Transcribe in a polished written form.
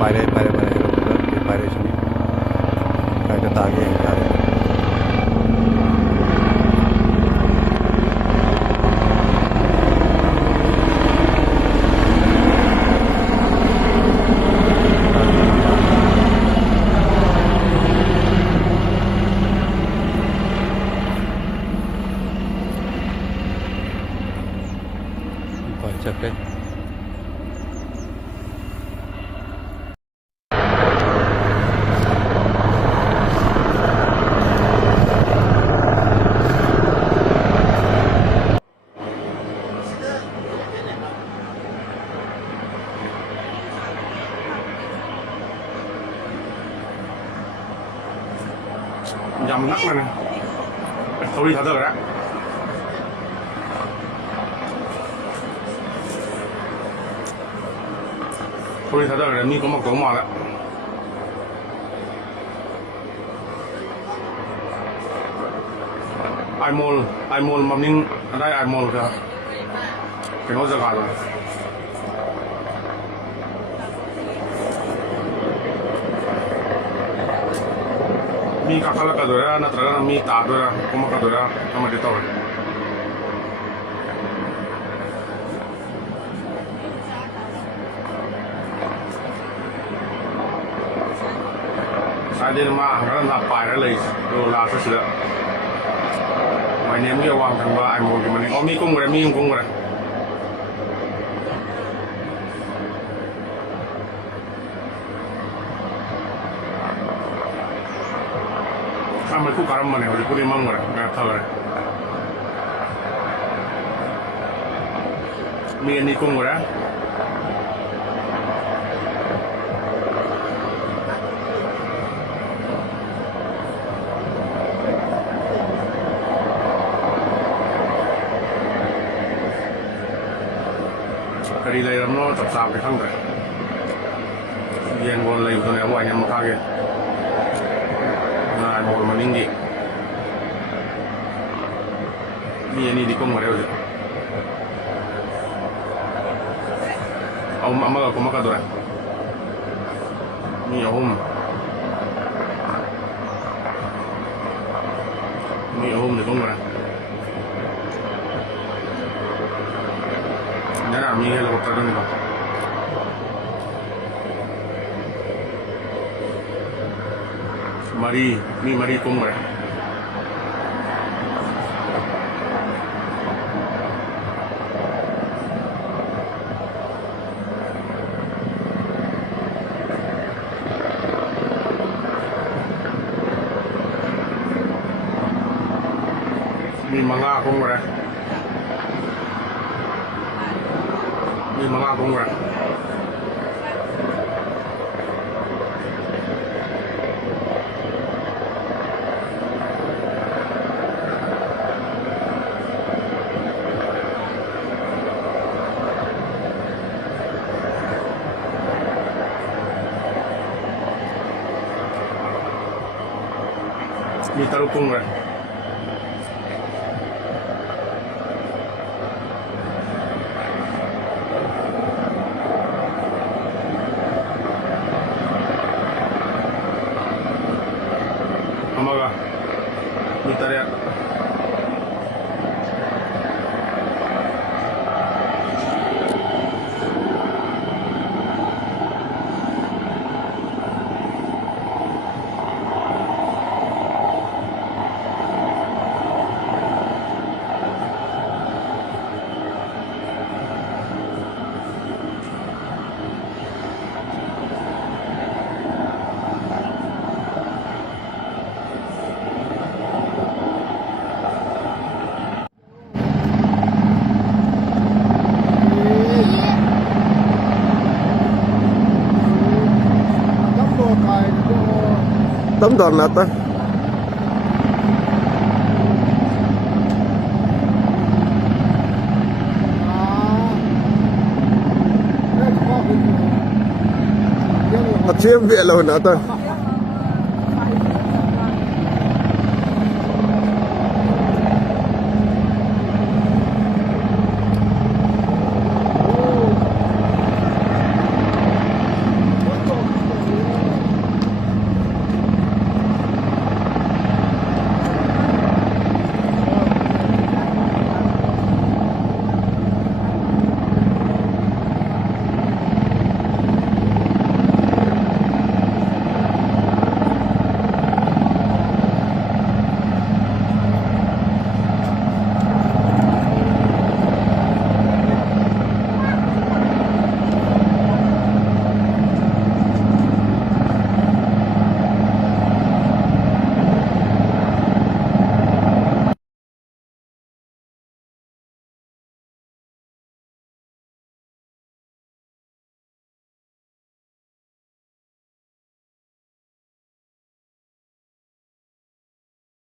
पायऱ्या पायऱ्या पायऱ्या पायऱ्याशी काय तागे आहे चक्के dầm nắp này nè tôi đi thở rồi đó tôi đi thở rồi mi có một tổ mò đó ai mol mà mình đây ai mol rồi cái nó giờ rồi mi kakakadora natragana mi tadora kumakadora kama dito sai đến mà nó là phải nó lấy đồ là thật sự mày ném cái hoàng thằng ba ai mua thì mình có mi cung rồi mi không cung rồi sampai ku karam mana udah pun imam orang nggak tahu orang mi ini kung orang dari layar no tetap sampai kan kan yang boleh itu yang awalnya makanya nah mau meninggi ini di kong mereka udah amma aku makan dulu ini di kong mereka jangan mi kalau kau tahu ni bang mari kong mereka mi mga kong mereka mi taruh kong mereka amaga bentar ya tấm toàn là ta chiếm viện là hồn ta